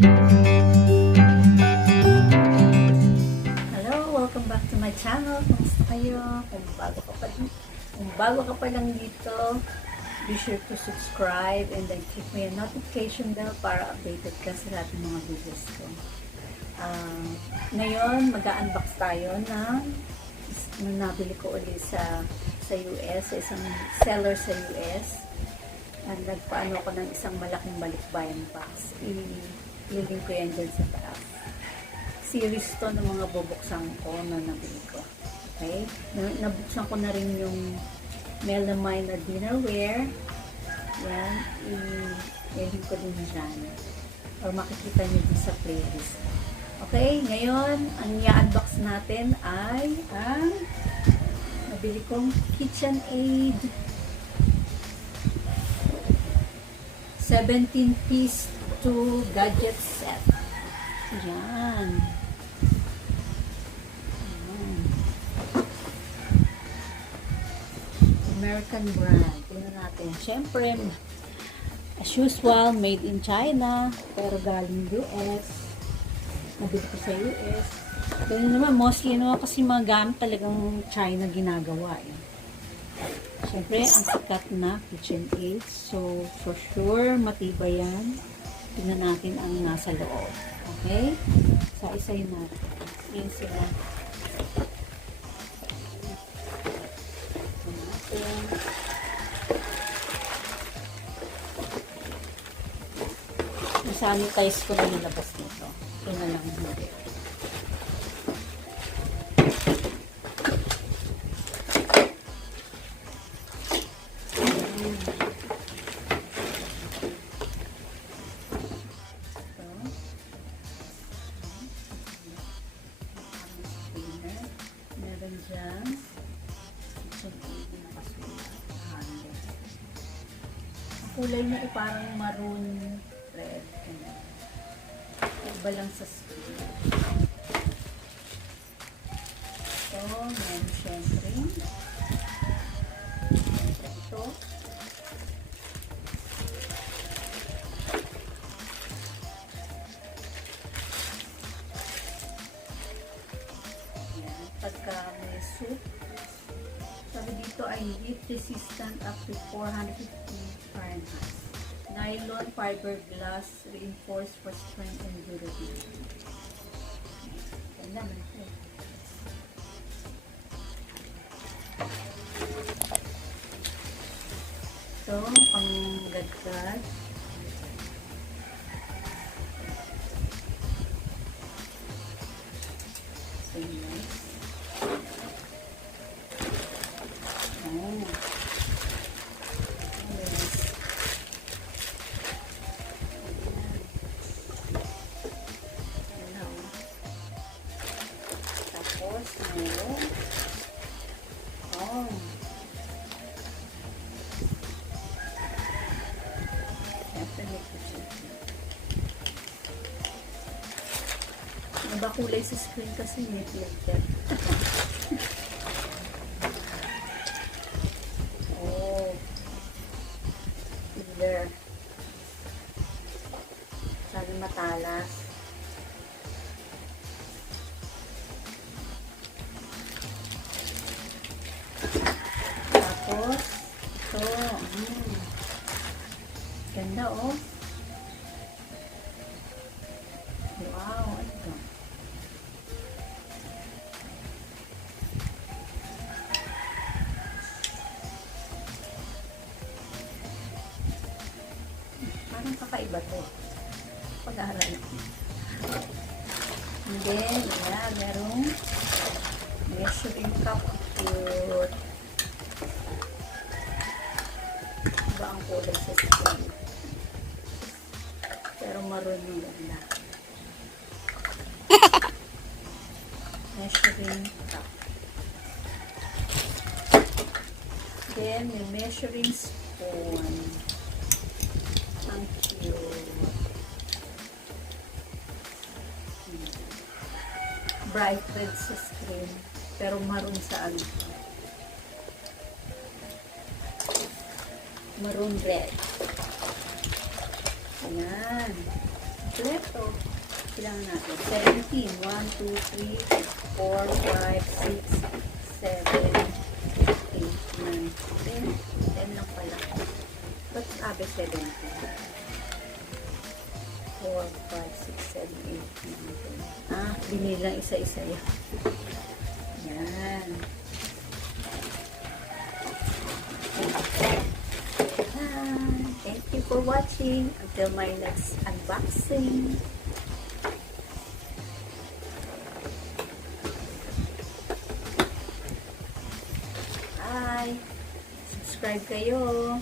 Hello, welcome back to my channel. Kumusta kayo? Kung bago ka pa lang dito, be sure to subscribe and then click mo yung notification bell para updated ka sa lahat ng mga videos ko. Ngayon, mag-unbox tayo ng nabili ko ulit sa US, sa isang seller sa US. And nagpaano ko ng isang malaking balikbayan box. I-link ko yan dyan sa taas. Series to ng mga bubuksan ko na nabili ko. Okay? Nabuksan ko na rin yung melamine na dinnerware. Yan. I-link ko din dyan. Or makikita nyo din sa playlist. Okay? Ngayon, ang i-unbox natin ay ang nabili kong KitchenAid 17-piece 2 gadget set. Yan. American brand. Tingnan natin. Siyempre, as usual, made in China. Pero galing US. Nabili ko sa US. Pero naman, mostly kasi mga gamit talagang China ginagawa. Siyempre, ang sikat na KitchenAid. So, for sure, matibay yan. Tingnan natin ang nasa loob. Okay? Sa isa-isa natin. Yan sila. Sanitize ko na nilabas nito. Ito na lang hindi. Meron dyan. Ang kulay niya ay parang maroon red. Iba lang sa screen. Ito, meron syempre. Ito. Yan. Pagka may soup, sabi dito ay heat resistant up to 450 Fahrenheit. Nylon fiberglass reinforced for strength and durability. Ganda naman ito. Ito, pang gadgad. Stainless. Oh. Iba kulay sa screen kasi may filter. Oh. Filter. Sabi matalas. Tapos, ito. Ganda, oh. Wow, ano ito? Parang kakaiba to. Pag-aaral. And then, yeah, merong measuring cup. Cute. Iba ang kulay sa screen. Pero maroon yung ganda. Measuring cup. Then, may measuring spoon. Ang cute. Bright red sa screen. Pero maroon sa ano. Maroon red. Ayan. kompleto. Ilang natin? 17. 1, 2, 3, 4, 5, 6, 7, 8, 9, 10. 10 lang pala. Ba't abe 17? 4, 5, 6, 7, 8, 9, 10. Ah, binilang isa-isa yan. Yan. Thank you for watching. Until my next unboxing. Bye! Subscribe kayo.